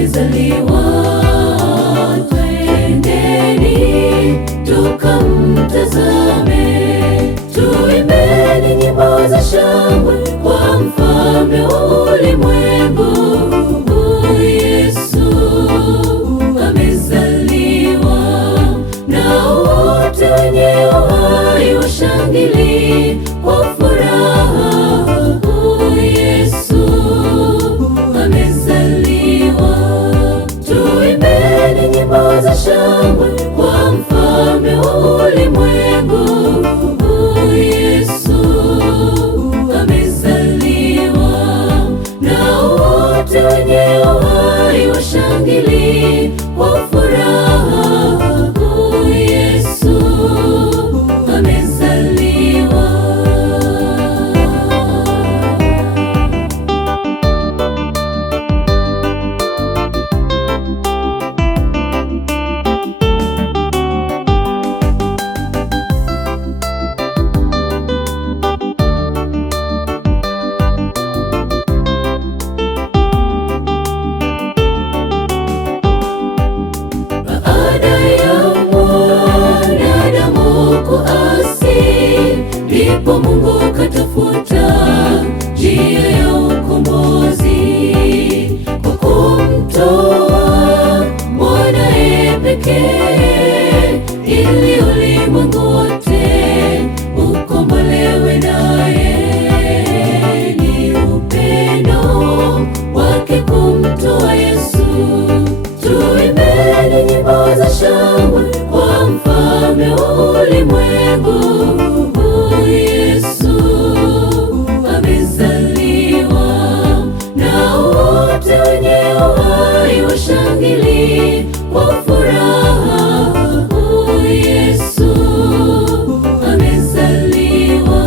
amezaliwa. Twendeni tukamtazame, tuimbeni nyimbo za shangwe kwa mfalme wa ulimwengu. Yesu amezaliwa, na wote wenye uhai washangilie kwa furaha. Yesu amezaliwa, tuimbeni nyimbo za shangwe kwa mfalme wa ulimwengu. Yesu amezaliwa, na wote wenye uhai washangilie kwa furaha. Yesu amezaliwa. Ndipo Mungu katafuta njia ya ukombozi kwa kumtoa mwanae pekee, ili ulimwengu wote ukombolewe naye. Ni upendo wake kumtoa Yesu. Tuimbeni nyimbo za shangwe kwa mfalme wa ulimwengu. Yesu amezaliwa, na wote wenye uhai washangilie kwa furaha. Yesu amezaliwa,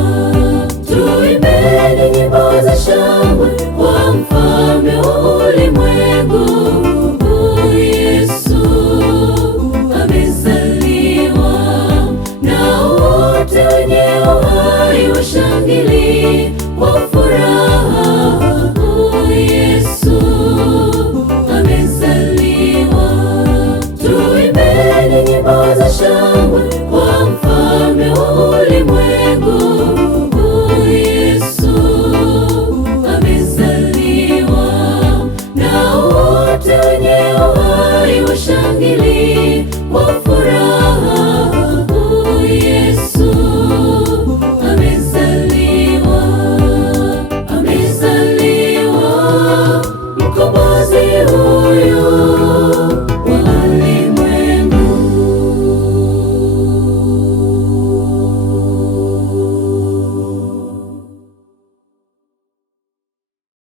tuimbeni nyimbo za shangwe kwa mfalme wa ulimwengu. Yesu amezaliwa, na wote wenye uhai washangilie kwa furaha. Yesu amezaliwa, tuimbeni nyimbo za shangwe kwa mfalme wa ulimwengu. Yesu amezaliwa, na wote wenye uhai washangilie kwa furaha. Yesu amezaliwa, amezaliwa, mkombozi